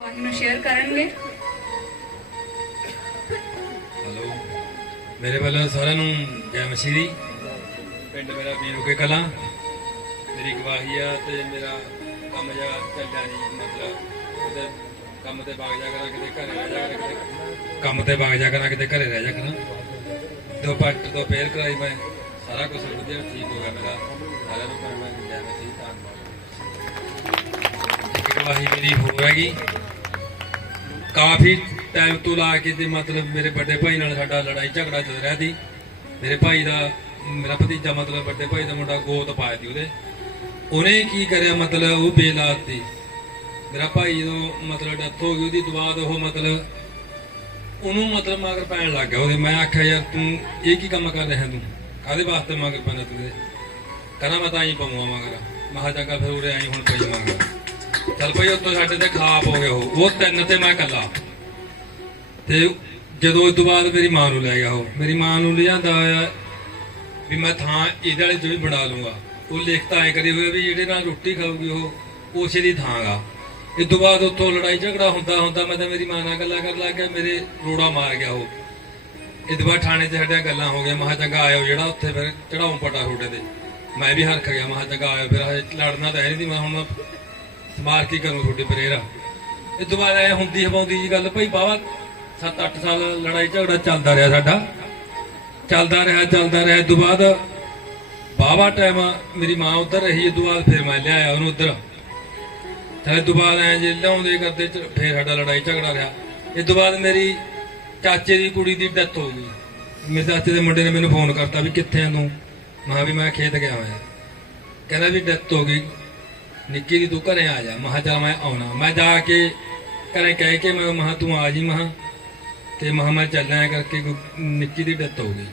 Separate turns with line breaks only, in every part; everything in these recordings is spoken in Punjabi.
ਵਾਹੀ ਨੂੰ ਸ਼ੇਅਰ ਕਰਨਗੇ।
ਹਲੋ ਮੇਰੇ ਵੱਲੋਂ ਸਾਰਿਆਂ ਨੂੰ ਜੈ ਮਸੀਹ ਪਿੰਡ ਮੇਰਾ ਵੀਰੂ ਕੇ ਕਲਾਂ। ਮੇਰੀ ਗਵਾਹੀ ਆ ਤੇ ਮੇਰਾ ਕੰਮ ਜਾ ਚੱਲਿਆ ਨਹੀਂ, ਮਤਲਬ ਉਹਦੇ ਕੰਮ ਤੇ ਵਗ ਜਾ ਕਰਾਂ, ਕਿਤੇ ਘਰੇ ਰਹਿ ਜਾ ਕਰਾਂ, ਕਿਤੇ ਕੰਮ ਤੇ ਵਗ ਜਾ ਕਰਾਂ, ਕਿਤੇ ਘਰੇ ਰਹਿ ਜਾ ਕਰਾਂ। ਦੋ ਪੱਟ ਤੋਂ ਫੇਰ ਕਰਾਈ ਮੈਂ। ਸਾਰਾ ਕੁਝ ਵਧੀਆ, ਠੀਕ ਹੋ ਗਿਆ ਮੇਰਾ। ਸਾਰਿਆਂ ਨੂੰ ਮੈਂ ਜੈ ਮਸੀਹ ਧੰਨਵਾਦ। ਇੱਕ ਗਵਾਹੀ ਮੇਰੀ ਹੋਰ ਹੈਗੀ। ਕਾਫੀ ਟਾਈਮ ਤੋਂ ਲਾ ਕੇ ਤੇ ਮਤਲਬ ਮੇਰੇ ਵੱਡੇ ਭਾਈ ਨਾਲ ਸਾਡਾ ਲੜਾਈ ਝਗੜਾ ਚੱਲ ਰਿਹਾ ਸੀ। ਮੇਰੇ ਭਾਈ ਦਾ, ਮੇਰਾ ਭਤੀਜਾ ਮਤਲਬ ਵੱਡੇ ਭਾਈ ਦਾ ਮੁੰਡਾ ਗੋਤ ਪਾਇਆ ਸੀ ਉਹਦੇ। ਉਹਨੇ ਕੀ ਕਰਿਆ ਮਤਲਬ ਉਹ ਬੇਲਾਤ ਸੀ ਮੇਰਾ ਭਾਈ ਜਦੋਂ ਮਤਲਬ ਡੈਥ ਹੋ ਗਈ, ਉਹਦੀ ਤੋਂ ਬਾਅਦ ਉਹ ਮਤਲਬ ਉਹਨੂੰ ਮਤਲਬ ਮਗਰ ਪੈਣ ਲੱਗ ਗਿਆ। ਉਹਦੇ ਮੈਂ ਆਖਿਆ, ਯਾਰ ਤੂੰ ਇਹ ਕੀ ਕੰਮ ਕਰ ਰਿਹਾ ਤੂੰ? ਕਾਹਦੇ ਵਾਸਤੇ ਮਗਰ ਪੈਣਾ ਤੂੰ ਕਹਿੰਦਾ, ਮੈਂ ਤਾਂ ਹੀ ਪਵਾਂ ਮਗਰ। ਮਹਾ ਜਗਾ ਫਿਰ ਉਰੇ ਆਈ ਹੁਣ ਪਈ ਮਗਰ। ਚੱਲ ਭਾਈ ਉੱਤੋਂ ਸਾਡੇ ਤੇ ਖਾਪ ਹੋ ਗਏ ਉਹ। ਉਹ ਤਿੰਨ ਤੇ ਮੈਂ ਇਕੱਲਾ। ਤੇ ਜਦੋਂ ਉਸ ਤੋਂ ਬਾਅਦ ਮੇਰੀ ਮਾਂ ਨੂੰ ਲੈ ਗਿਆ ਉਹ। ਮੇਰੀ ਮਾਂ ਨੂੰ ਲਿਆਂਦਾ ਹੋਇਆ ਵੀ ਮੈਂ ਥਾਂ ਇਹਦੇ ਵਾਲੇ ਜੋ ਵੀ ਬਣਾ ਲੂੰਗਾ ਉਹ ਲਿਖਤਾ ਐ ਕਰੀ ਹੋਇਆ ਵੀ ਜਿਹੜੇ ਨਾਲ ਰੋਟੀ ਖਾਊਗੀ ਉਹ ਉਸੇ ਦੀ ਥਾਂ ਇਸ ਤੋਂ ਬਾਅਦ ਉੱਥੋਂ ਲੜਾਈ ਝਗੜਾ ਹੁੰਦਾ ਹੁੰਦਾ ਮੈਂ ਤਾਂ ਮੇਰੀ ਮਾਂ ਨਾਲ ਗੱਲਾਂ ਕਰਨ ਲੱਗ ਗਿਆ, ਮੇਰੇ ਰੋੜਾ ਮਾਰ ਗਿਆ ਉਹ। ਇਹ ਤੋਂ ਬਾਅਦ ਥਾਣੇ ਤੇ ਸਾਡੀਆਂ ਗੱਲਾਂ ਹੋ ਗਈਆਂ। ਮਹਾ ਚੰਗਾ ਆਇਓ ਜਿਹੜਾ ਉੱਥੇ ਫਿਰ ਚੜਾਉਂ ਪਟਾ ਰੋਡੇ ਤੇ। ਮੈਂ ਵੀ ਹਰਖ ਗਿਆ। ਮਹਾ ਚੰਗਾ ਆਇਓ। ਫਿਰ ਲੜਨਾ ਤਾਂ ਹੈ ਨਹੀਂ ਸੀ। ਮੈਂ ਹੁਣ ਸਮਾਰ ਕੀ ਕਰੂੰ ਤੁਹਾਡੇ ਪਰੇਰਾ ਇਹ ਤੋਂ ਬਾਅਦ ਐ ਹੁੰਦੀ ਹਵਾਉਂਦੀ ਜੀ ਗੱਲ, ਭਾਈ ਬਾਵਾ 7-8 ਸਾਲ ਲੜਾਈ ਝਗੜਾ ਚੱਲਦਾ ਰਿਹਾ ਸਾਡਾ। ਚੱਲਦਾ ਰਿਹਾ ਚੱਲਦਾ ਰਿਹਾ। ਇਹ ਤੋਂ ਬਾਅਦ ਬਾਵਾ ਟਾਈਮ ਮੇਰੀ ਮਾਂ ਉੱਧਰ ਰਹੀ, ਇਹ ਤੋਂ ਫਿਰ ਮੈਂ ਲਿਆਇਆ ਉਹਨੂੰ ਉਧਰ। ਤੇ ਇਹ ਤੋਂ ਬਾਅਦ ਐ ਜੇ ਲਿਆਉਂਦੇ ਕਰਦੇ ਚ- ਫਿਰ ਸਾਡਾ ਲੜਾਈ ਝਗੜਾ ਰਿਹਾ। ਇਹ ਤੋਂ ਬਾਅਦ ਮੇਰੀ ਚਾਚੇ ਦੀ ਕੁੜੀ ਦੀ ਡੈਥ ਹੋ ਗਈ। ਮੇਰੇ ਚਾਚੇ ਦੇ ਮੁੰਡੇ ਨੇ ਮੈਨੂੰ ਫੋਨ ਕਰਤਾ ਵੀ ਕਿੱਥੇ ਆ ਤੂੰ? ਮਾਂ ਵੀ ਮੈਂ ਖੇਤ ਗਿਆ ਹੋਇਆ। ਕਹਿੰਦਾ ਵੀ ਡੈਥ ਹੋ ਗਈ। ਨਿੱਕੀ ਦੀ ਤੂੰ ਘਰੇ ਆ ਜਾ। ਮਹਾ ਚੱਲ ਮੈਂ ਆਉਣਾ। ਮੈਂ ਜਾ ਕੇ ਘਰੇ ਕਹਿ ਕੇ ਮੈਂ ਮਹਾ ਤੂੰ ਆ ਜੀ ਮਹਾ ਤੇ ਮਹਾ ਮੈਂ ਚੱਲਿਆ ਕਰਕੇ ਨਿੱਕੀ ਦੀ ਡੈਥ ਹੋ ਗਈ।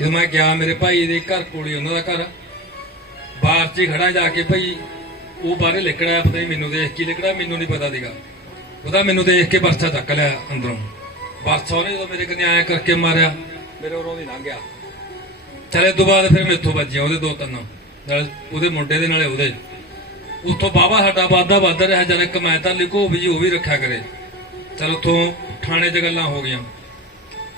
ਜਦੋਂ ਮੈਂ ਗਿਆ, ਮੇਰੇ ਭਾਈ ਦੇ ਘਰ ਕੋਲੇ ਉਹਨਾਂ ਦਾ ਘਰ। ਬਾਹਰ 'ਚ ਖੜਾ ਜਾ ਕੇ ਭਾਈ, ਉਹ ਬਾਹਰ ਲਿਕੜਾ ਪਤਾ ਨਹੀਂ ਮੈਨੂੰ ਦੇਖ ਕੇ ਲਿਕੜਾ ਮੈਨੂੰ ਨਹੀਂ ਪਤਾ ਸੀਗਾ। ਉਹਦਾ ਮੈਨੂੰ ਦੇਖ ਕੇ ਬਰਛਾ ਚੱਕ ਲਿਆ ਅੰਦਰੋਂ। ਬਰਸਾ ਉਹਨੇ ਜਦੋਂ ਮੇਰੇ ਕੰਨੇ ਆਇਆ ਕਰਕੇ ਮਾਰਿਆ, ਮੇਰੇ ਉਰੋਂ ਦੀ ਲੰਘ ਗਿਆ। ਚਲੇ ਤੋਂ ਬਾਅਦ ਫਿਰ ਮੈਥੋਂ ਵੱਜਿਆ ਉਹਦੇ ਦੋ ਤਿੰਨ। ਨਾਲ ਉਹਦੇ ਮੁੰਡੇ ਦੇ, ਨਾਲੇ ਉਹਦੇ। ਉੱਥੋਂ ਬਾਬਾ ਸਾਡਾ ਵਾਦਾ ਵੱਧ ਰਿਹਾ, ਜਦ ਇੱਕ ਮੈਂ ਤਾਂ ਲਿਖੋ, ਵੀ ਜੀ ਉਹ ਵੀ ਰੱਖਿਆ ਕਰੇ। ਚਲ ਉੱਥੋਂ ਥਾਣੇ 'ਚ ਗੱਲਾਂ ਹੋ ਗਈਆਂ।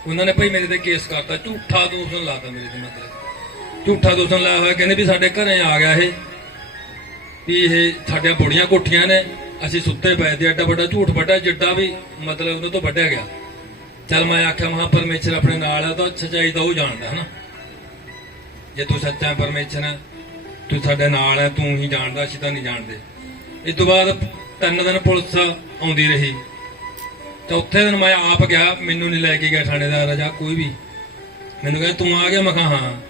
ਉਹਨਾਂ ਨੇ ਭਾਈ ਮੇਰੇ ਤੇ ਕੇਸ ਕਰਤਾ, ਝੂਠਾ ਦੋਸ਼ਣ ਲਾਤਾ ਮੇਰੇ ਤੇ ਮਤਲਬ। ਝੂਠਾ ਦੋਸ਼ਣ ਲਾਇਆ ਹੋਇਆ, ਕਹਿੰਦੇ ਵੀ ਸਾਡੇ ਘਰੇ ਆ ਗਿਆ ਇਹ। ਵੀ ਇਹ ਸਾਡੀਆਂ ਬੁੜੀਆਂ ਕੋਠੀਆਂ ਨੇ, ਅਸੀਂ ਸੁੱਤੇ ਪਏ ਤੇ ਐਡਾ ਵੱਡਾ ਝੂਠ ਵੱਡਾ, ਜਿੱਡਾ ਵੀ ਮਤਲਬ ਉਹਨਾਂ ਤੋਂ ਵੱਢਿਆ ਗਿਆ। ਚਲ ਮੈਂ ਆਖਿਆ ਮਹਾ ਪਰਮੇਸ਼ਰ ਆਪਣੇ ਨਾਲ ਹੈ ਤਾਂ ਸੱਚਾਈ ਤਾਂ ਉਹ ਜਾਣਦਾ, ਹਨਾ। ਜੇ ਤੂੰ ਸੱਚਾ ਪਰਮੇਸ਼ਰ ਹੈ ਤੂੰ ਸਾਡੇ ਨਾਲ ਹੈ ਤੂੰ ਹੀ ਜਾਣਦਾ, ਅਸੀਂ ਤਾਂ ਨਹੀਂ ਜਾਣਦੇ। ਇਸ ਤੋਂ ਬਾਅਦ ਤਿੰਨ ਦਿਨ ਪੁਲਿਸ ਆਉਂਦੀ ਰਹੀ। ਚੌਥੇ ਦਿਨ ਮੈਂ ਆਪ ਗਿਆ, ਮੈਨੂੰ ਨਹੀਂ ਲੈ ਕੇ ਗਿਆ ਥਾਣੇਦਾਰ ਜਾਂ ਕੋਈ ਵੀ। ਮੈਨੂੰ ਕਹਿੰਦਾ, ਤੂੰ ਆ ਗਿਆ? ਮੈਂ ਕਿਹਾ, ਹਾਂ।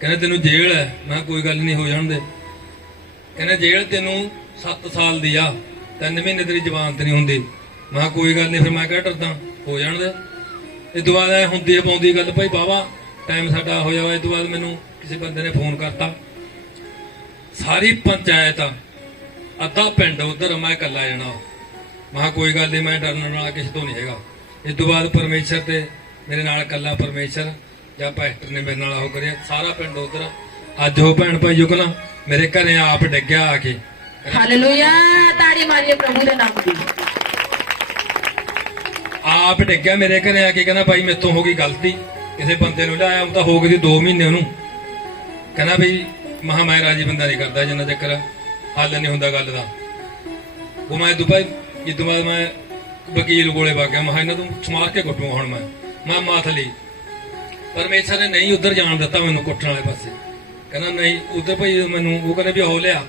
ਕਹਿੰਦਾ, ਤੈਨੂੰ ਜੇਲ੍ਹ ਹੈ। ਮੈਂ ਕਿਹਾ, ਕੋਈ ਗੱਲ ਨਹੀਂ, ਹੋ ਜਾਣਦੇ। ਕਹਿੰਦਾ, ਜੇਲ੍ਹ ਤੈਨੂੰ 7 ਸਾਲ ਦੀ ਆ। ਤਿੰਨ ਮਹੀਨੇ ਤੇਰੀ ਜ਼ਮਾਨਤ ਨਹੀਂ ਹੁੰਦੀ। ਮੈਂ ਕਿਹਾ, ਕੋਈ ਗੱਲ ਨਹੀਂ। ਫਿਰ ਮੈਂ ਕਿਹਾ, ਡਰਦਾ, ਹੋ ਜਾਣਦੇ। ਇਹ ਤੋਂ ਬਾਅਦ ਐ ਹੁੰਦੀ ਹੈ ਪਾਉਂਦੀ ਗੱਲ, ਭਾਈ ਬਾਵਾ ਟਾਈਮ ਸਾਡਾ ਹੋਇਆ ਵਾ। ਇਹ ਤੋਂ ਬਾਅਦ ਮੈਨੂੰ ਕਿਸੇ ਬੰਦੇ ਨੇ ਫੋਨ ਕਰਤਾ। ਸਾਰੀ ਪੰਚਾਇਤ ਅੱਧਾ ਪਿੰਡ ਉਧਰ ਮੈਂ ਇਕੱਲਾ ਜਾਣਾ ਮੈਂ ਕਿਹਾ ਕੋਈ ਗੱਲ ਨਹੀਂ ਮੈਂ ਡਰਨ ਵਾਲਾ ਕਿਸੇ ਤੋਂ ਨਹੀਂ ਹੈਗਾ। ਇਸ ਤੋਂ ਬਾਅਦ ਪਰਮੇਸ਼ਰ ਤੇ ਮੇਰੇ ਨਾਲ ਇਕੱਲਾ ਪਰਮੇਸ਼ਰ ਜਾਂ ਪਾਸਟਰ ਨੇ ਮੇਰੇ ਨਾਲ ਉਹ ਕਰਿਆ। ਸਾਰਾ ਪਿੰਡ ਉਧਰ। ਅੱਜ ਉਹ ਭੈਣ ਭਾਈ ਜੁਗਲਾ ਮੇਰੇ ਘਰੇ ਆਪ ਡਿੱਗਿਆ ਆ ਕੇ।
ਹਾਲੇਲੂਇਆ ਤਾੜੀ ਮਾਰੀਏ ਪ੍ਰਭੂ ਦੇ ਨਾਮ ਦੀ।
ਆਪ ਡਿੱਗਿਆ ਮੇਰੇ ਘਰੇ ਆ ਕੇ ਕਹਿੰਦਾ ਭਾਈ ਮੇਥੋਂ ਹੋ ਗਈ ਗਲਤੀ। ਕਿਸੇ ਬੰਦੇ ਨੂੰ ਲਿਆਇਆ ਉਹ ਤਾਂ ਹੋ ਗਈ 2 ਮਹੀਨੇ ਉਹਨੂੰ। ਕਹਿੰਦਾ ਵੀ ਮਹਾ ਮੈਂ ਰਾਜੀ ਬੰਦਾ ਨਹੀਂ ਕਰਦਾ ਜਿੰਨਾ ਚੱਕਰ ਹੱਲ ਨਹੀਂ ਹੁੰਦਾ ਗੱਲ ਦਾ। ਉਹ ਮੈਂ ਦੁਬਾਈ ਇਹ ਬਾਅਦ ਮੈਂ ਵਕੀਲ ਕੋਲੇ ਵਗ ਗਿਆ ਮਹਾ ਇਹਨਾਂ ਤੋਂ ਸਮਾਰ ਕੇ ਕੁੱਟੂ ਹੁਣ ਮੈਂ। ਮੈਂ ਮਾਥ ਲਈ। ਪਰਮੇਸ਼ਰ ਨੇ ਨਹੀਂ ਉਧਰ ਜਾਣ ਦਿੱਤਾ ਮੈਨੂੰ ਕੁੱਟਣ ਵਾਲੇ ਪਾਸੇ। ਕਹਿੰਦਾ ਨਹੀਂ, ਉਧਰ ਭਾਈ ਮੈਨੂੰ ਉਹ ਕਹਿੰਦੇ ਵੀ ਉਹ ਲਿਆ,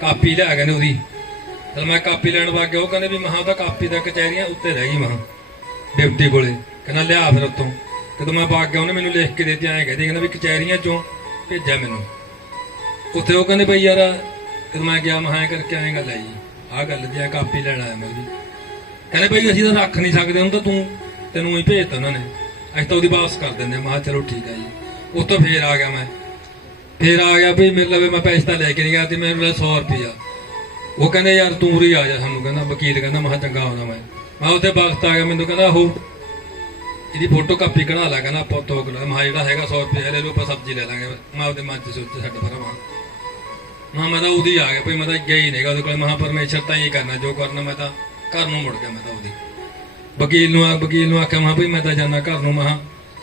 ਕਾਪੀ ਲਿਆ ਕਹਿੰਦੇ ਉਹਦੀ। ਚਲ ਮੈਂ ਕਾਪੀ ਲੈਣ ਵਗ ਗਿਆ, ਉਹ ਕਹਿੰਦੇ ਵੀ ਮਹਾ ਉਹਦਾ ਕਾਪੀ ਦਾ ਕਚਹਿਰੀਆਂ ਉੱਤੇ ਰਹਿ ਗਈ ਮਹਾ ਡਿਪਟੀ ਕੋਲੇ। ਕਹਿੰਦਾ ਲਿਆ ਫਿਰ ਉੱਤੋਂ ਜਦੋਂ ਮੈਂ ਵਗ ਉਹਨੇ ਮੈਨੂੰ ਲਿਖ ਕੇ ਦਿੱਤੀ ਐਂ ਕਹਿੰਦੇ ਕਹਿੰਦਾ ਵੀ ਕਚਹਿਰੀਆਂ ਚੋਂ ਭੇਜਿਆ ਮੈਨੂੰ। ਉੱਥੇ ਉਹ ਕਹਿੰਦੇ ਬਈ ਯਾਰ ਜਦੋਂ ਮੈਂ ਕਿਹਾ ਮੈਂ ਐਂ ਕਰਕੇ ਐਂ ਗੱਲ ਹੈ ਜੀ ਆਹ ਗੱਲ ਦੀ ਕਾਪੀ ਲੈਣ ਆਇਆ ਮੈਂ ਉਹਦੀ ਕਹਿੰਦੇ ਬਈ ਅਸੀਂ ਤਾਂ ਰੱਖ ਨਹੀਂ ਸਕਦੇ, ਹੁਣ ਤਾਂ ਤੂੰ ਤੈਨੂੰ ਹੀ ਭੇਜਤਾ ਉਹਨਾਂ ਨੇ। ਅਸੀਂ ਤਾਂ ਉਹਦੀ ਵਾਪਸ ਕਰ ਦਿੰਦੇ ਹਾਂ। ਮੈਂ ਕਿਹਾ ਚਲੋ ਠੀਕ ਆ ਜੀ। ਉੱਥੋਂ ਫੇਰ ਆ ਗਿਆ ਮੈਂ। ਫੇਰ ਆ ਗਿਆ ਵੀ ਮੇਰੇ ਲਵੇ ਮੈਂ ਪੈਸੇ ਤਾਂ ਲੈ ਕੇ ਨਹੀਂ ਗਿਆ ਤੇ ਮੇਰੇ ਲਈ 100 ਰੁਪਇਆ ਉਹ ਕਹਿੰਦੇ ਯਾਰ ਤੂੰ ਉਰੇ ਆ ਜਾ ਸਾਨੂੰ ਕਹਿੰਦਾ, ਵਕੀਲ ਕਹਿੰਦਾ, ਮੈਂ ਕਿਹਾ ਚੰਗਾ ਆਉਂਦਾ ਮੈਂ। ਮੈਂ ਉੱਥੇ ਵਕਤ ਆ ਗਿਆ, ਮੈਨੂੰ ਕਹਿੰਦਾ ਉਹ ਇਹਦੀ ਫੋਟੋ ਕਾਪੀ ਕਢਾ ਲਾ, ਕਹਿੰਦਾ ਆਪਾਂ ਤੋਂ ਮੈਂ ਕਿਹਾ ਜਿਹੜਾ ਹੈਗਾ 100 ਰੁਪਏ ਲੈ ਲਓ ਆਪਾਂ ਸਬਜ਼ੀ ਲੈ ਲਾਂਗੇ। ਮੈਂ ਉਹਦੇ ਮਨ ਚ ਸੋਚਿਆ, ਛੱਡ ਪਰਾਂ ਮੈਂ ਮੈਂ ਮੈਂ ਤਾਂ ਉਹਦੀ ਆ ਗਿਆ ਭਈ, ਮੈਂ ਤਾਂ ਗਿਆ ਹੀ ਨਹੀਂਗਾ ਉਹਦੇ ਕੋਲ। ਮਹਾ ਪਰਮੇਸ਼ਰ ਤਾਂ ਹੀ ਕਰਨਾ, ਜੋ ਕਰਨਾ ਮੈਂ ਤਾਂ ਘਰ ਨੂੰ ਮੁੜ ਗਿਆ ਮੈਂ ਤਾਂ ਉਹਦੀ। ਵਕੀਲ ਨੂੰ ਆ, ਵਕੀਲ ਨੂੰ ਆਖਿਆ, ਮੈਂ ਵੀ ਮੈਂ ਤਾਂ ਜਾਣਾ ਘਰ ਨੂੰ ਮਹਾ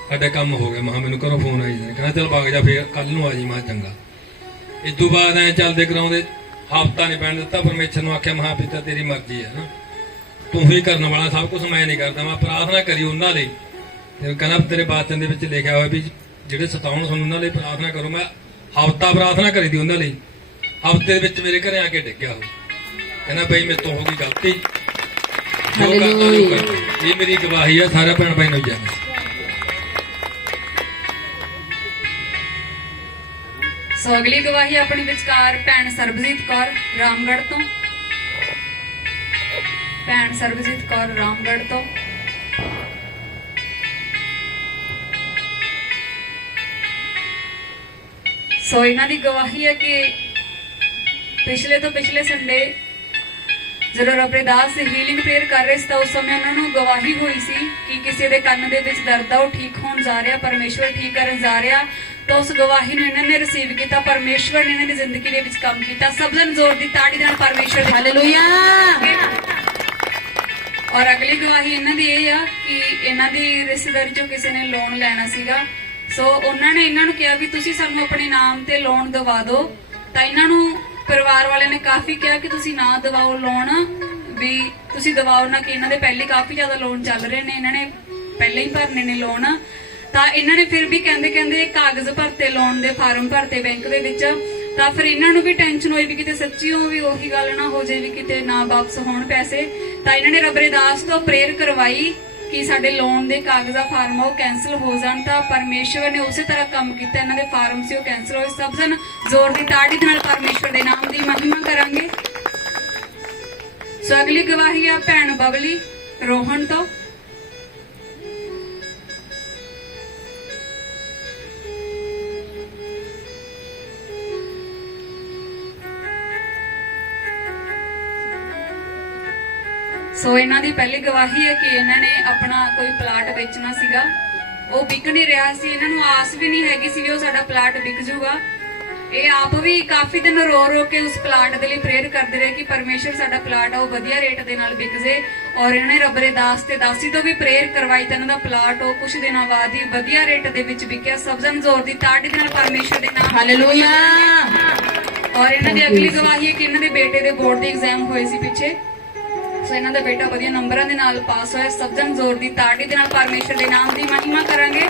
ਸਾਡੇ ਕੰਮ ਹੋ ਗਿਆ ਮਹਾ ਮੈਨੂੰ ਘਰੋਂ ਫੋਨ ਆਈ ਜਾਂਦਾ। ਕਹਿੰਦਾ, ਚੱਲ ਵਗ ਜਾ, ਫੇਰ ਕੱਲ ਨੂੰ ਆ ਜੀ ਮੈਂ ਚੰਗਾ। ਇਸ ਤੋਂ ਬਾਅਦ ਐ ਚੱਲਦੇ ਕਰਾਉਂਦੇ, ਹਫਤਾ ਨਹੀਂ ਪੈਣ ਦਿੱਤਾ, ਪਰਮੇਸ਼ਰ ਨੂੰ ਆਖਿਆ ਮਹਾ ਪਿਤਾ, ਤੇਰੀ ਮਰਜ਼ੀ ਹੈ ਨਾ। ਤੂੰ ਹੀ ਕਰਨ ਵਾਲਾ, ਸਭ ਕੁਝ ਮੈਂ ਨਹੀਂ ਕਰਦਾ, ਮੈਂ ਪ੍ਰਾਰਥਨਾ ਕਰੀ ਉਹਨਾਂ ਲਈ। ਤੇ ਕਹਿੰਦਾ, ਤੇਰੇ ਬਾਚਨ ਦੇ ਵਿੱਚ ਲਿਖਿਆ ਹੋਇਆ ਵੀ ਜਿਹੜੇ ਸਤਾਉਣ ਤੁਹਾਨੂੰ ਉਹਨਾਂ ਲਈ ਪ੍ਰਾਰਥਨਾ ਕਰੋ। ਮੈਂ ਹਫਤਾ ਪ੍ਰਾਰਥਨਾ ਕਰੀ ਦੀ ਉਹਨਾਂ ਲਈ। ਹਫ਼ਤੇ ਵਿੱਚ ਮੇਰੇ ਘਰੇ ਆ ਕੇ ਡਿੱਗਿਆ ਉਹ। ਕਹਿੰਦਾ ਬਈ ਮੇਰੇ ਤੋਂ ਹੋ ਗਈ ਗਲਤੀ। ਜੋ ਕਰਦਾ ਜੋ ਕਰਦਾ। ਇਹ ਮੇਰੀ ਗਵਾਹੀ ਆ ਸਾਰਾ ਭੈਣ ਭਾਈ ਨੂੰ ਜਾਣੇ।
ਸੋ ਅਗਲੀ ਗਵਾਹੀ ਆਪਣੀ ਵਿਚਕਾਰ ਭੈਣ ਸਰਬਜੀਤ ਕੌਰ ਰਾਮਗੜ੍ਹ ਤੋਂ। ਭੈਣ ਸਰਬਜੀਤ ਕੌਰ ਰਾਮਗੜ੍ਹ ਤੋਂ। ਸੋ ਇਹਨਾਂ ਦੀ ਗਵਾਹੀ ਹੈ ਕਿ ਪਿਛਲੇ ਤੋਂ ਪਿਛਲੇ ਸੰਡੇ ਜਦੋਂ ਰਬਰਦਾਸ ਹੀਲਿੰਗ ਪ੍ਰੇਅਰ ਕਰ ਰਹੇ ਸੀ ਤਾਂ ਉਸ ਸਮੇਂ ਉਹਨਾਂ ਨੂੰ ਗਵਾਹੀ ਹੋਈ ਸੀ ਕਿ ਕਿਸੇ ਦੇ ਕੰਨ ਦੇ ਵਿੱਚ ਦਰਦ ਆ ਉਹ ਠੀਕ ਹੋਣ ਜਾ ਰਿਹਾ ਪਰਮੇਸ਼ਵਰ ਠੀਕ ਕਰਨ ਜਾ ਰਿਹਾ। ਤਾਂ ਉਸ ਗਵਾਹੀ ਨੂੰ ਇਹਨਾਂ ਨੇ ਰਿਸੀਵ ਕੀਤਾ ਪਰਮੇਸ਼ਵਰ ਨੇ ਇਹਨਾਂ ਦੀ ਜ਼ਿੰਦਗੀ ਦੇ ਵਿੱਚ ਕੰਮ ਕੀਤਾ। ਸਭ ਜਨ ਜ਼ੋਰ ਦੀ ਤਾੜੀ ਨਾਲ ਪਰਮੇਸ਼ਵਰ ਦੇ
ਹਾਲੇਲੂਇਆ
ਔਰ ਅਗਲੀ ਗਵਾਹੀ ਇਹਨਾਂ ਦੀ ਇਹ ਆ ਕਿ ਇਹਨਾਂ ਦੀ ਰਿਸ਼ਤੇਦਾਰੀ ਚੋਂ ਕਿਸੇ ਨੇ ਲੋਨ ਲੈਣਾ ਸੀਗਾ। ਸੋ ਉਹਨਾਂ ਨੇ ਇਹਨਾਂ ਨੂੰ ਕਿਹਾ ਵੀ ਤੁਸੀਂ ਸਾਨੂੰ ਆਪਣੇ ਨਾਮ ਤੇ ਲੋਨ ਦਵਾ ਦਿਓ। ਤਾਂ ਇਹਨਾਂ ਨੂੰ ਪਰਿਵਾਰ ਵਾਲਿਆਂ ਨੇ ਕਾਫੀ ਕਿਹਾ ਕਿ ਤੁਸੀਂ ਨਾ ਦਵਾਓ ਲੋਨ ਵੀ ਤੁਸੀਂ ਦਵਾਓ ਨਾ ਕਿ ਇਹਨਾਂ ਦੇ ਪਹਿਲੇ ਕਾਫੀ ਜ਼ਿਆਦਾ ਲੋਨ ਚੱਲ ਰਹੇ ਨੇ, ਇਹਨਾਂ ਨੇ ਪਹਿਲੇ ਹੀ ਭਰਨੇ ਨੇ ਲੋਨ ਤਾਂ ਇਹਨਾਂ ਨੇ ਫਿਰ ਵੀ ਕਹਿੰਦੇ ਕਹਿੰਦੇ ਕਾਗਜ਼ ਭਰਤੇ ਲੋਨ ਦੇ, ਫਾਰਮ ਭਰਤੇ ਬੈਂਕ ਦੇ ਵਿੱਚ। ਤਾਂ ਫਿਰ ਇਹਨਾਂ ਨੂੰ ਵੀ ਟੈਨਸ਼ਨ ਹੋਈ ਵੀ ਕਿਤੇ ਸੱਚੀ ਹੋ ਵੀ ਉਹੀ ਗੱਲ ਨਾ ਹੋ ਜਾਏ ਵੀ ਕਿਤੇ ਨਾ ਵਾਪਸ ਹੋਣ ਪੈਸੇ। ਤਾਂ ਇਹਨਾਂ ਨੇ ਰੱਬਰੇ ਦਾਸ ਤੋਂ ਪ੍ਰੇਰ ਕਰਵਾਈ। ਕਿ ਸਾਡੇ ਲੋਨ ਦੇ ਕਾਗਜ਼ਾ ਫਾਰਮ ਉਹ ਕੈਨਸਲ ਹੋ ਜਾਣ ਤਾਂ ਪਰਮੇਸ਼ਵਰ ਨੇ ਉਸੇ ਤਰ੍ਹਾਂ ਕੰਮ ਕੀਤਾ। ਇਹਨਾਂ ਦੇ ਫਾਰਮ ਸੀ, ਉਹ ਕੈਨਸਲ ਹੋਏ, ਸਭ ਜਨ ਜ਼ੋਰ ਦੀ ਤਾੜੀ ਨਾਲ ਪਰਮੇਸ਼ਵਰ ਦੇ ਨਾਮ ਦੀ ਮਹਿਮਾ ਕਰਾਂਗੇ। ਸੋ ਅਗਲੀ ਗਵਾਹੀ ਆ ਭੈਣ ਬਬਲੀ ਰੋਹਨ ਤੋਂ। ਸੋ ਇਹਨਾਂ ਦੀ ਪਹਿਲੀ ਗਵਾਹੀ ਹੈ ਕਿ ਇਹਨਾਂ ਨੇ ਆਪਣਾ ਕੋਈ ਪਲਾਟ ਵੇਚਣਾ ਸੀਗਾ। ਉਹ ਵਿਕ ਨਹੀਂ ਰਿਹਾ ਸੀ। ਇਹਨਾਂ ਨੂੰ ਆਸ ਵੀ ਨਹੀਂ ਹੈਗੀ ਸੀ ਵੀ ਉਹ ਸਾਡਾ ਪਲਾਟ ਵਿਕ ਜਾਊਗਾ। ਇਹ ਆਪ ਵੀ ਕਾਫੀ ਦਿਨ ਰੋ ਰੋ ਕੇ ਉਸ ਪਲਾਟ ਦੇ ਲਈ ਪ੍ਰੇਅਰ ਕਰਦੇ ਰਹੇ ਕਿ ਪਰਮੇਸ਼ਰ ਸਾਡਾ ਪਲਾਟ ਆ ਉਹ ਵਧੀਆ ਰੇਟ ਦੇ ਨਾਲ ਵਿਕ ਜੇ। ਔਰ ਇਹਨਾਂ ਨੇ ਰੱਬਰੇ ਦਾਸ ਤੇ ਦਾਸੀ ਤੋਂ ਵੀ ਪ੍ਰੇਅਰ ਕਰਵਾਈ ਤਾਂ ਇਹਨਾਂ ਦਾ ਪਲਾਟ ਉਹ ਕੁਝ ਦਿਨਾਂ ਬਾਅਦ ਹੀ ਵਧੀਆ ਰੇਟ ਦੇ ਵਿੱਚ ਵਿਕਿਆ। ਸਭ ਜਨ ਜ਼ੋਰ ਦੀ ਤਾੜੀ ਦੇ ਨਾਲ ਪਰਮੇਸ਼ਰ ਦੇ ਨਾਮ
ਹਾਲੇਲੂਇਆ
ਔਰ ਇਹਨਾਂ ਦੀ ਅਗਲੀ ਗਵਾਹੀ ਹੈ ਕਿ ਇਹਨਾਂ ਦੇ ਬੇਟੇ ਦੇ ਬੋਰਡ ਦੇ ਐਗਜ਼ਾਮ ਹੋਏ ਸੀ ਪਿੱਛੇ। ਸੋ ਇਹਨਾਂ ਦਾ ਬੇਟਾ ਵਧੀਆ ਨੰਬਰਾਂ ਦੇ ਨਾਲ ਪਾਸ ਹੋਇਆ। ਸਭ ਜ਼ੋਰ ਦੀ ਤਾੜੀ ਦੇ ਨਾਲ ਪਰਮੇਸ਼ਰ ਦੇ ਨਾਮ ਦੀ ਮਹਿਮਾ ਕਰਾਂਗੇ।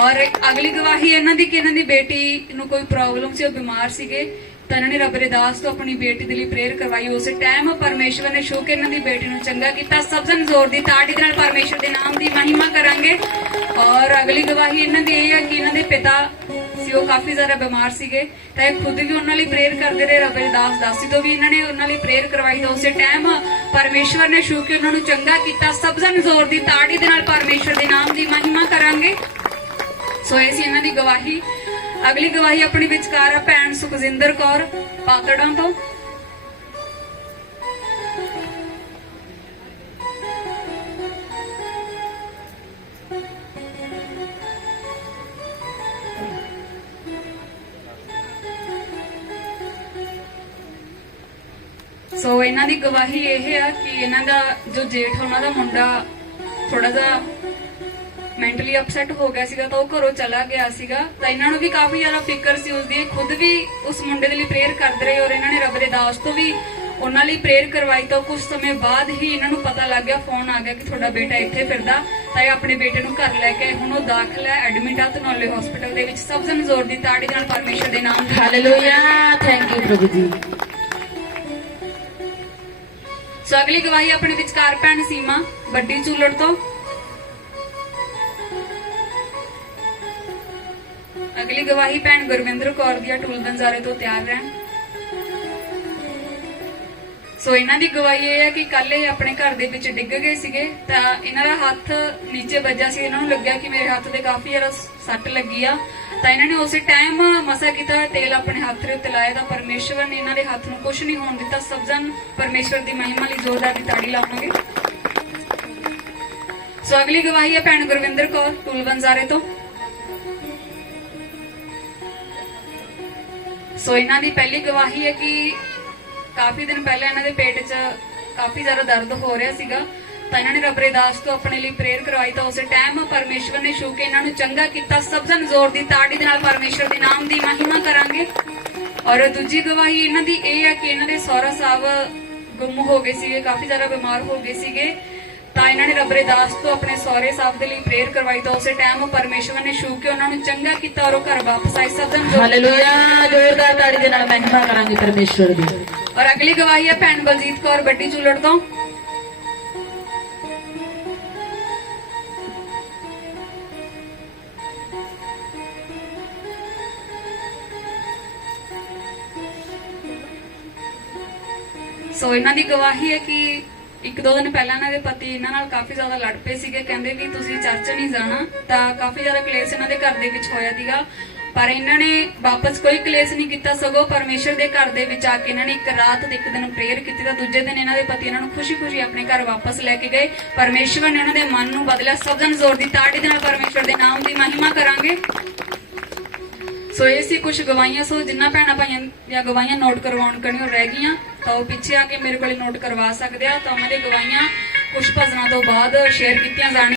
ਔਰ ਅਗਲੀ ਗਵਾਹੀ ਇਹਨਾਂ ਦੀ ਕਿ ਇਹਨਾਂ ਦੀ ਬੇਟੀ ਨੂੰ ਕੋਈ ਪ੍ਰੋਬਲਮ ਸੀ, ਉਹ ਬਿਮਾਰ ਸੀਗੇ, ਤਾਂ ਇਹਨਾਂ ਨੇ ਰੱਬ ਦੇ ਦਾਸ ਤੋਂ ਆਪਣੀ ਬੇਟੀ ਦੇ ਲਈ ਪ੍ਰੇਅਰ ਕਰਵਾਈ। ਉਸੇ ਟਾਈਮ ਪਰਮੇਸ਼ਵਰ ਨੇ ਸ਼ੋ ਕੇ ਇਹਨਾਂ ਦੀ ਬੇਟੀ ਨੂੰ ਚੰਗਾ ਕੀਤਾ। ਸਭ ਜ਼ੋਰ ਦੀ ਤਾੜੀ ਦੇ ਨਾਲ ਪਰਮੇਸ਼ਰ ਦੇ ਨਾਮ ਦੀ ਮਹਿਮਾ ਕਰਾਂਗੇ। ਔਰ ਅਗਲੀ ਗਵਾਹੀ ਇਹਨਾਂ ਦੀ ਇਹ ਹੈ ਕਿ ਇਹਨਾਂ ਦੇ ਪਿਤਾ ਸੀ ਉਹ ਕਾਫੀ ਜ਼ਿਆਦਾ ਬਿਮਾਰ ਸੀਗੇ, ਤਾਂ ਇਹ ਖੁਦ ਵੀ ਉਹਨਾਂ ਲਈ ਪ੍ਰੇਅਰ ਕਰਦੇ ਰਹੇ। ਰੱਬ ਦਾਸ ਦਾਸੀ ਤੋਂ ਵੀ ਇਹਨਾਂ ਨੇ ਉਹਨਾਂ ਲਈ ਪ੍ਰੇਅਰ ਕਰਵਾਈ ਤਾਂ ਉਸੇ ਟਾਈਮ ਪਰਮੇਸ਼ਵਰ ਨੇ ਸ਼ੂ ਕੇ ਉਹਨਾਂ ਨੂੰ ਚੰਗਾ ਕੀਤਾ। ਸਭ ਜਨ ਜ਼ੋਰ ਦੀ ਤਾੜੀ ਦੇ ਨਾਲ ਪਰਮੇਸ਼ਵਰ ਦੇ ਨਾਮ ਦੀ ਮਹਿਮਾ ਕਰਾਂਗੇ। ਸੋ ਇਹ ਸੀ ਇਹਨਾਂ ਦੀ ਗਵਾਹੀ। ਅਗਲੀ ਗਵਾਹੀ ਆਪਣੀ ਵਿਚਕਾਰ ਆ ਭੈਣ ਸੁਖਜਿੰਦਰ ਕੌਰ, ਪਾਤੜਾਂ ਤੋਂ। ਸੋ ਇਹਨਾਂ ਦੀ ਗਵਾਹੀ ਇਹ ਆ ਕਿ ਇਹਨਾਂ ਦਾ ਜੋ ਜੇਠ ਉਹਨਾਂ ਦਾ ਮੁੰਡਾ ਥੋੜਾ ਜਿਹਾ ਮੈਂਟਲੀ ਅਪਸੈਟ ਹੋ ਗਿਆ ਸੀਗਾ ਤਾਂ ਉਹ ਘਰੋਂ ਚਲਾ ਗਿਆ ਸੀਗਾ। ਤਾਂ ਇਹਨਾਂ ਨੂੰ ਵੀ ਕਾਫੀ ਜ਼ਿਆਦਾ ਫਿਕਰ ਸੀ ਉਸ ਦੀ। ਖੁਦ ਵੀ ਉਸ ਮੁੰਡੇ ਦੇ ਲਈ ਪ੍ਰੇਅਰ ਕਰਦੇ ਰਹੇ ਔਰ ਇਹਨਾਂ ਨੇ ਰੱਬ ਦੇ ਦਾਸ ਤੋਂ ਵੀ ਉਹਨਾਂ ਲਈ ਪ੍ਰੇਅਰ ਕਰਵਾਈ ਤਾਂ ਕੁਝ ਸਮੇਂ ਬਾਅਦ ਹੀ ਇਹਨਾਂ ਨੂੰ ਪਤਾ ਲੱਗ ਗਿਆ ਫੋਨ ਆ ਗਿਆ ਕਿ ਤੁਹਾਡਾ ਬੇਟਾ ਇੱਥੇ ਫਿਰਦਾ, ਤਾਂ ਇਹ ਆਪਣੇ ਬੇਟੇ ਨੂੰ ਘਰ ਲੈ ਕੇ ਹੁਣ ਉਹ ਦਾਖਲ ਹੈ ਐਡਮਿਟ ਆ ਧਨੌਲੇ ਹਸਪੀਟਲ ਦੇ ਵਿੱਚ। ਸਭ ਜਨ ਜ਼ੋਰ ਦੀ ਤਾੜੀ ਨਾਲ ਪਰਮੇਸ਼ਰ ਦੇ ਨਾਮ।
ਹਾਲੇਲੂਇਆ ਥੈਂਕ ਯੂ ਪ੍ਰਭੂ ਜੀ।
ਸੋ ਅਗਲੀ ਗਵਾਹੀ ਆਪਣੇ ਵਿਚਕਾਰ ਭੈਣ ਸੀਮਾ, ਵੱਡੀ ਚੂਲੜ ਤੋਂ। ਅਗਲੀ ਗਵਾਹੀ ਭੈਣ ਗੁਰਵਿੰਦਰ ਕੌਰ ਦੀਆਂ ਆ ਟੂਲ ਬੰਜ਼ਾਰੇ ਤੋਂ ਤਿਆਰ ਰਹਿਣ। ਸੋ ਇਹਨਾਂ ਦੀ ਗਵਾਹੀ ਇਹ ਹੈ ਕਿ ਕੱਲ ਇਹ ਆਪਣੇ ਘਰ ਦੇ ਵਿੱਚ ਡਿੱਗ ਗਏ ਸੀਗੇ। ਤਾਂ ਇਹਨਾਂ ਦਾ ਹੱਥ ਨੀਚੇ ਵੱਜਾ ਸੀ। ਇਹਨਾਂ ਨੂੰ ਲੱਗਿਆ ਕਿ ਮੇਰੇ ਹੱਥ ਤੇ ਕਾਫੀ ਜ਼ਿਆਦਾ ਸੱਟ ਲੱਗੀ ਆ। ਤਾਂ ਇਹਨਾਂ ਨੇ ਉਸੇ ਟਾਈਮ ਮਸਾ ਕੀਤਾ, ਤੇਲ ਆਪਣੇ ਹੱਥ ਦੇ ਉੱਤੇ ਲਾਇਆ ਤਾਂ ਪਰਮੇਸ਼ਵਰ ਨੇ ਇਹਨਾਂ ਦੇ ਹੱਥ ਨੂੰ ਕੁਝ ਨਹੀਂ ਹੋਣ ਦਿੱਤਾ। ਸਭ ਜਨ ਪਰਮੇਸ਼ਵਰ ਦੀ ਮਹਿਮਾ ਲਈ ਜ਼ੋਰਦਾਰ ਦੀ ਤਾੜੀ ਲਾਵਾਂਗੇ। ਸੋ ਅਗਲੀ ਗਵਾਹੀ ਹੈ ਭੈਣ ਗੁਰਵਿੰਦਰ ਕੌਰ ਟੂਲ ਤੋਂ। ਸੋ ਇਹਨਾਂ ਦੀ ਪਹਿਲੀ ਗਵਾਹੀ ਹੈ ਕਿ ਕਾਫੀ ਦਿਨ ਪਹਿਲਾਂ ਇਹਨਾਂ ਦੇ ਪੇਟ 'ਚ ਕਾਫੀ ਜ਼ਿਆਦਾ ਦਰਦ ਹੋ ਰਿਹਾ ਸੀਗਾ, ਤਾਂ ਇਹਨਾਂ ਨੇ ਰੱਬ ਅਰਦਾਸ ਤੋਂ ਆਪਣੇ ਲਈ ਪ੍ਰੇਅਰ ਕਰਵਾਈ, ਤਾਂ ਉਸੇ ਟਾਈਮ ਪਰਮੇਸ਼ਵਰ ਨੇ ਛੂ ਕੇ ਇਹਨਾਂ ਨੂੰ ਚੰਗਾ ਕੀਤਾ ਸਭ ਜਨ ਜ਼ੋਰ ਦੀ ਤਾੜੀ ਦੇ ਨਾਲ ਪਰਮੇਸ਼ਵਰ ਦੇ ਨਾਮ ਦੀ ਮਹਿਮਾ ਕਰਾਂਗੇ। ਔਰ ਦੂਜੀ ਗਵਾਹੀ ਇਹਨਾਂ ਦੀ ਇਹ ਹੈ ਕਿ ਇਹਨਾਂ ਦੇ ਸਹੁਰਾ ਸਾਹਿਬ ਗੁੰਮ ਹੋ ਗਏ ਸੀਗੇ, ਕਾਫੀ ਜ਼ਿਆਦਾ ਬਿਮਾਰ ਹੋ ਗਏ ਸੀਗੇ, ਤਾਂ ਇਹਨਾਂ ਨੇ ਰੱਬ ਦਾਸ ਤੋਂ ਆਪਣੇ ਸਹੁਰੇ ਸਾਹਿਬ ਦੇ ਲਈ ਪ੍ਰੇਅਰ ਕਰਵਾਈ, ਤਾਂ ਉਸੇ ਟਾਈਮ ਪਰਮੇਸ਼ਵਰ ਨੇ ਛੂ ਕੇ ਉਹਨਾਂ ਨੂੰ ਚੰਗਾ ਕੀਤਾ ਔਰ ਉਹ ਘਰ ਵਾਪਸ ਆਏ ਸਭ ਜਨ ਜ਼ੋਰ ਦੀ
ਜ਼ੋਰਦਾਰ ਤਾੜੀ ਦੇ ਨਾਲ ਮਹਿਮਾ ਕਰਾਂਗੇ ਪਰਮੇਸ਼ਵਰ ਦੀ।
ਔਰ ਅਗਲੀ ਗਵਾਹੀ ਹੈ ਭੈਣ ਬਲਜੀਤ ਕੌਰ ਬੱਡੀ ਚੂਲੜ ਤੋਂ। ਸੋ ਇਹਨਾਂ ਦੀ ਗਵਾਹੀ ਹੈ ਕਿ ਇੱਕ ਦੋ ਦਿਨ ਪਹਿਲਾਂ ਇਹਨਾਂ ਦੇ ਪਤੀ ਇਹਨਾਂ ਨਾਲ ਕਾਫੀ ਜ਼ਿਆਦਾ ਲੜ ਪਏ ਸੀਗੇ। ਕਹਿੰਦੇ ਵੀ ਤੁਸੀਂ ਚਰਚ ਨਹੀਂ ਜਾਣਾ, ਤਾਂ ਕਾਫੀ ਜ਼ਿਆਦਾ ਕਲੇਸ਼ ਇਹਨਾਂ ਦੇ ਘਰ ਦੇ ਵਿੱਚ ਹੋਇਆ ਸੀਗਾ। ਪਰ ਇਹਨਾਂ ਨੇ ਵਾਪਸ ਕੋਈ ਕਲੇਸ਼ ਨਹੀਂ ਕੀਤਾ, ਸਗੋਂ ਪਰਮੇਸ਼ਰ ਦੇ ਘਰ ਦੇ ਵਿੱਚ ਆ ਕੇ ਇਹਨਾਂ ਨੇ ਇੱਕ ਰਾਤ ਤੇ ਇੱਕ ਦਿਨ ਪ੍ਰੇਅਰ ਕੀਤੀ ਤਾਂ ਦੂਜੇ ਦਿਨ ਇਹਨਾਂ ਦੇ ਪਤੀ ਇਹਨਾਂ ਨੂੰ ਖੁਸ਼ੀ-ਖੁਸ਼ੀ ਆਪਣੇ ਘਰ ਵਾਪਸ ਲੈ ਕੇ ਗਏ। ਪਰਮੇਸ਼ਵਰ ਨੇ ਉਹਨਾਂ ਦੇ ਮਨ ਨੂੰ ਬਦਲਿਆ ਸਭ ਜ਼ੋਰ ਦੀ ਤਾੜੀ ਦੇ ਨਾਲ ਪਰਮੇਸ਼ਵਰ ਦੇ ਨਾਮ ਦੀ ਮਹਿਮਾ ਕਰਾਂਗੇ। ਸੋ ਇਹ ਸੀ ਕੁਝ ਗਵਾਹੀਆਂ। ਸੋ ਜਿੰਨਾ ਭੈਣਾਂ ਭਾਈਆਂ ਦੀਆਂ ਗਵਾਹੀਆਂ ਨੋਟ ਕਰਵਾਉਣ ਕਣੀਓ ਰਹਿ ਗਈਆਂ, ਤਾਂ ਉਹ ਪਿੱਛੇ ਆ ਕੇ ਮੇਰੇ ਕੋਲੇ ਨੋਟ ਕਰਵਾ ਸਕਦੇ ਆ। ਤਾਂ ਉਹਨਾਂ ਦੀਆਂ ਗਵਾਹੀਆਂ ਕੁਝ ਭਜਨਾਂ ਤੋਂ ਬਾਅਦ ਸ਼ੇਅਰ ਕੀਤੀਆਂ ਜਾਣ